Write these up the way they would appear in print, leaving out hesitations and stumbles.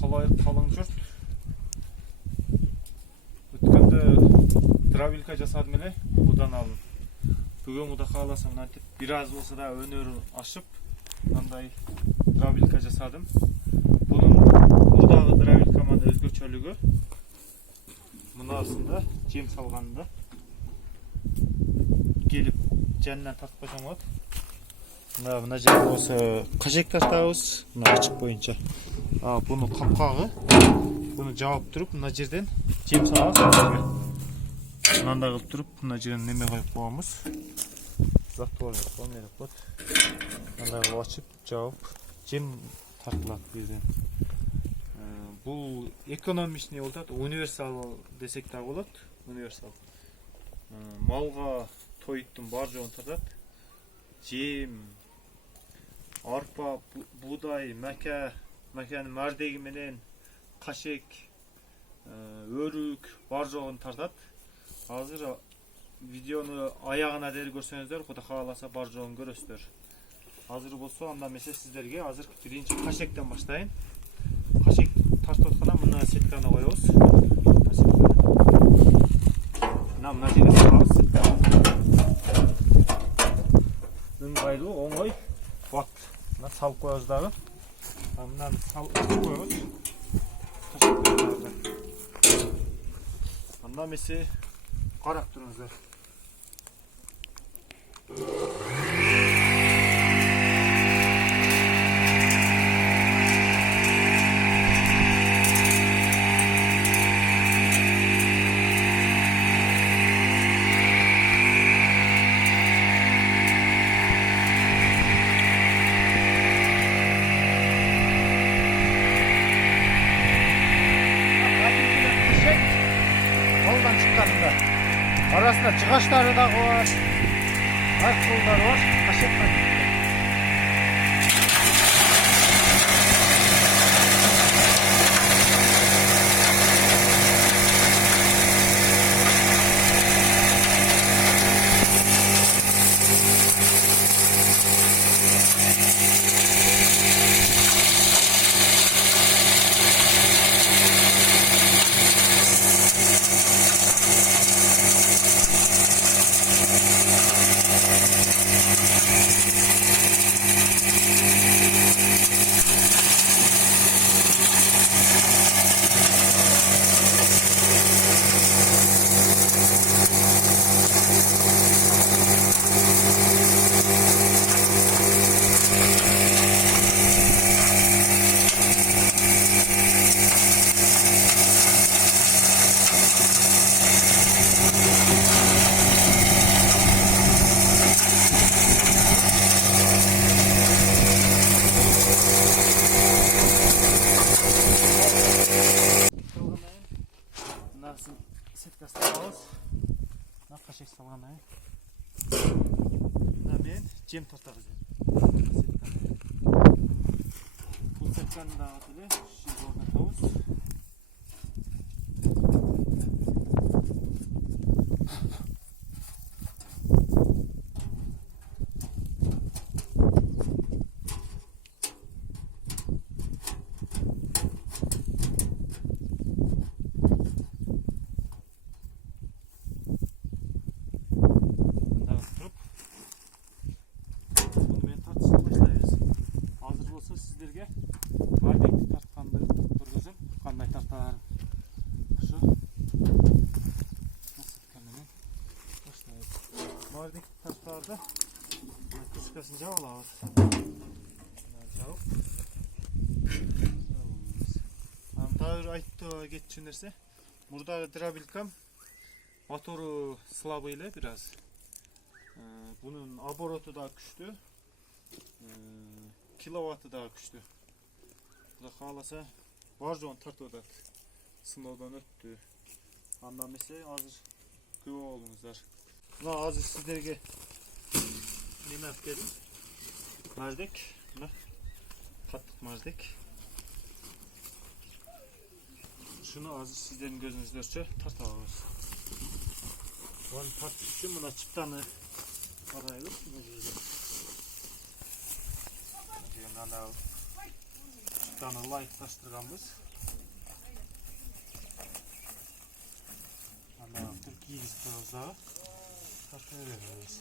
Қалай қалың жұрт. Өткенде дровилька жасадым эле, будан алын. Бүгін Құда қаласа мынантип бираз болса да өнөр ашып, мындай дровилька жасадым. Bunun buradагы дровилкаман өзгөчөлүгү мынасында жем салганында келип жанынан тартып койсоң болот. Мына жерге болсо кашек тартабыз, мына ачык боюнча. Буну капкагы, буну жаап туруп, мына жерден жем салабыз. Мындай кылып туруп, мына жерден неме коюп коебуз. Затвор керек болот. Мындай кылып ачып, жаап, жем тартылат бу жерден. Бул экономичный болот, универсал десек да болот, универсал. Малга тоюттун бар жогун тартат. Жем, арпа, будай, мәкәнин мардеги менен кашек, өрүк бар жогун тартат. Азыр видеону аягына дейин көрсөңүздөр, Кудай кааласа бар жогун көрөсүздөр. Азыр болсо анда эмесе сиздерге азыр биринчи кашектен баштайын. Кашек тартып атканда мына сетканы коебуз. Мына жерге салабыз сетканы. Ыңгайлуу, оңой, бат. Мына салып коебуз дагы. Мынаны салып коебуз. Анда эмесе карап туруңуздар. Arasında çıkaçları da var. Arkalılar var. Kaşıklar. Setkasını alıyoruz. Kaşık salganayı. Ben cem tartarız. Bu setkanı da atılıyor. Şimdi orada tavuz. Sizlerge mardekti tartkanды көргөзөм. Кандай тартар. Ошо. Насытканынан баштайбыз. Мардекти тартарды крышкасын жаап алабыз. Жаап. Дагы айтып кетчү нерсе. Мурдагы дровилкам мотору слабый эле бир аз. Бунун обороту да күчтүү. Kilovatı daha güçlü. Kuda kalasa var jogун тартып атат. Сыноодон өттү. Анда эмесе азыр күбө болуңуздар. Мына азыр сиздерге неме алып келдим. Мардек, мына каттык мардек. Шуну азыр сиздердин көзүңүздөрчө тартабыз. Буну тартыш үчүн мына чыптаны карайбыз. Çıtanı layıklaştırganбыз. kiygiz dağı. Takıyoruz.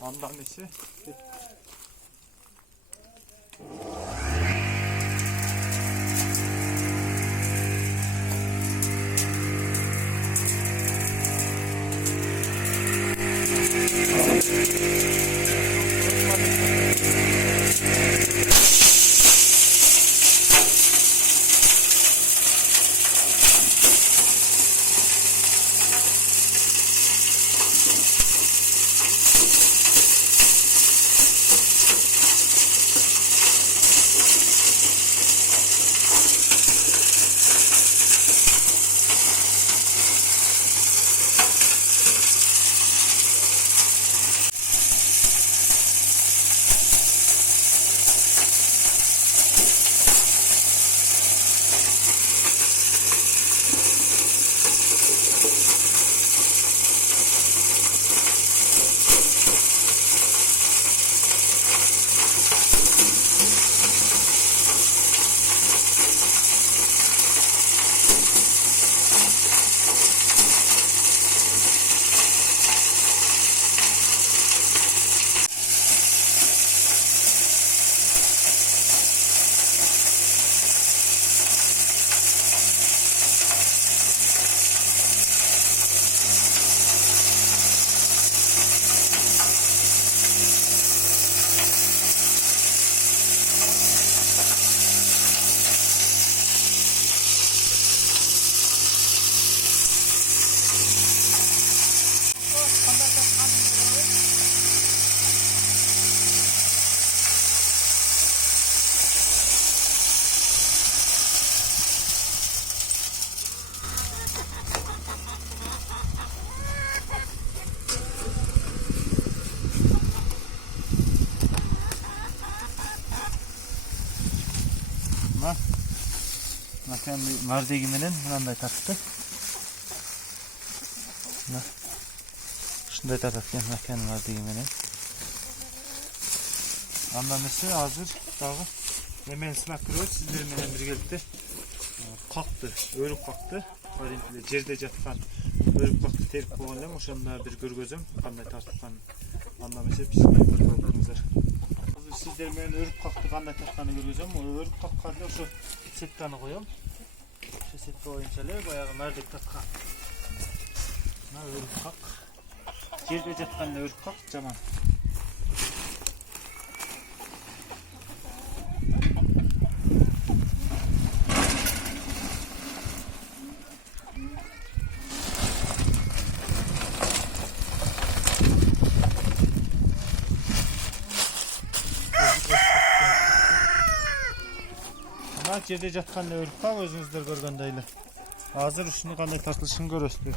Ondan ise nar degiminin mынандай тартты. Ушундай тартат экен макан nar degiminin. Андан эмесе азыр дагы эмени сынап көрөбүз сиздер менен биргеликте. Какты, өрүк какты. Жерде жаткан өрүк какты терип койгон элем, ошондо бир көргөзөм кандай тартылган. Андан эмесе пиширген көрүңүздөр. Азыр сиздер менен өрүк какты кандай тартканын көргөзөм. Өрүк какка ошо сетканы коем. Ошо сетка боюнча эле баягы нардек тарткан. Мына өрүк как. Жерде жаткан өрүк как жаман. Жерде жаткан өрүк как өзүңүздөр көргөндөй эле. Азыр ушуну кандай тартылышын көрөсүздөр.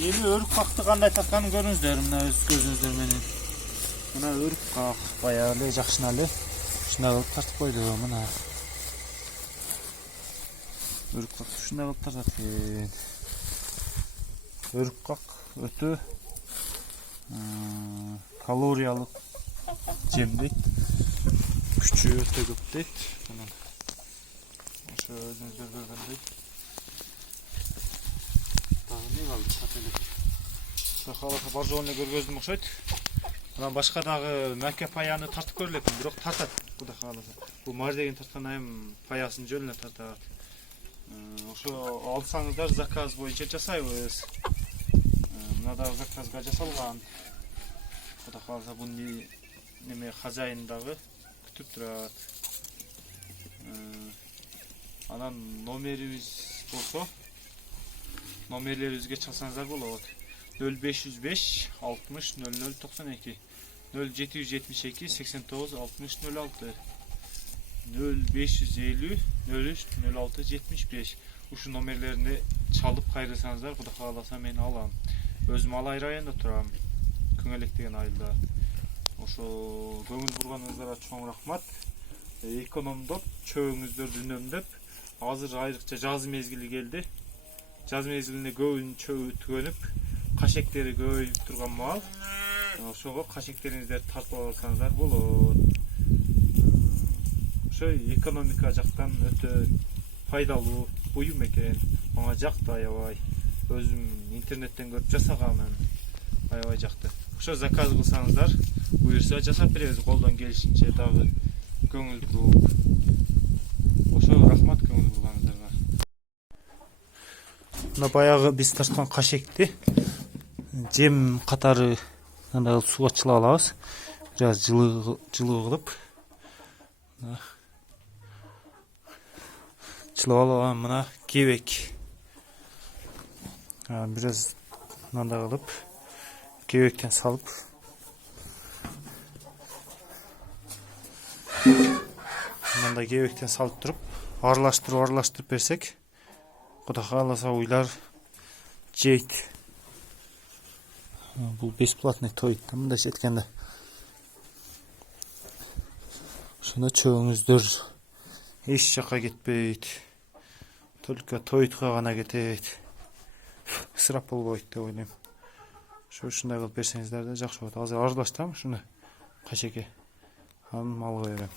Эми өрүк какты кандай тартканын көрүңүздөр, мына өз көзүңүздөр менен. Мына өрүк как баягы эле жакшына эле ушундай кылып тартып койду. Мына өрүк как ушундай кылып тартат экен. Өрүк как өтө калориялык жем дейт. Күчү өтө көп дейт. Мына ошо өзүңүздөр көргөндөй. Дагы не калды? Сателик. Ошо каласа бар жогун эле көргөздүм окшойт. Мына башка дагы мәке паяны тартып көрүлөт, бирок тартат. Кудай кааласа. Бул мар деген тарткан айым паясын жөнүнө тартат. Ошо алсаңыздар заказ боюнча жасайбыз. Мына дагы заказга жасалган. Кудай кааласа бул неме хозяин дагы күтүп турат. Анан номерибиз болсо, номерлерибизге чалсаңыздар болот. 0505 60 00 92 0772 89 60 06 0550 03 06 75. Ушу номерлерине чалып кайрылсаңыздар, Кудай кааласа мен алам. Өзүм Алай районунда турам. Күңөлек деген айылда. Ошо көңүл бурганыңыздарга чоң рахмат. Экономдоп, чөбүңүздөрдү үнөмдөп, азыр айрыкча жаз мезгили келди. Жаз мезгилинде көбүнүн чөбү түгөнүп, кашектери көбөйүп турган маал. Ошого кашектериңиздерди тартып алсаңыздар болот. Ошо экономика жактан өтө пайдалуу буюм экен. Мага жакты аябай. Өзүм интернеттен көрүп жасаганмын. Аябай жакты. Ошо заказ кылсаңыздар, буюрса жасап беребиз колдон келишинче дагы көңүл буруп. Ошо рахмат көңүл бурганыңыздарга. Мына баягы биз тарткан кашекти жем катары мындай суга чылап алабыз. Бир аз жылуу кылып. Чылап алган мына кебек. Бир аз мындай кылып кебектен салып мындай кебектен салып туруп аралаштырып берсек, Кудай кааласа уйлар жейт. Бул бесплатный тоyt да, мындайча айтканда. Ошондо чөбүңүздөр эч жакка кетпейт. Только тоytка гана кетет. Ысырап болбойт деп ойлойм. Ушундай кылып берсеңиздер да жакшы болот. Азыр аралаштырам ушуну кашекке. Анан малга берем.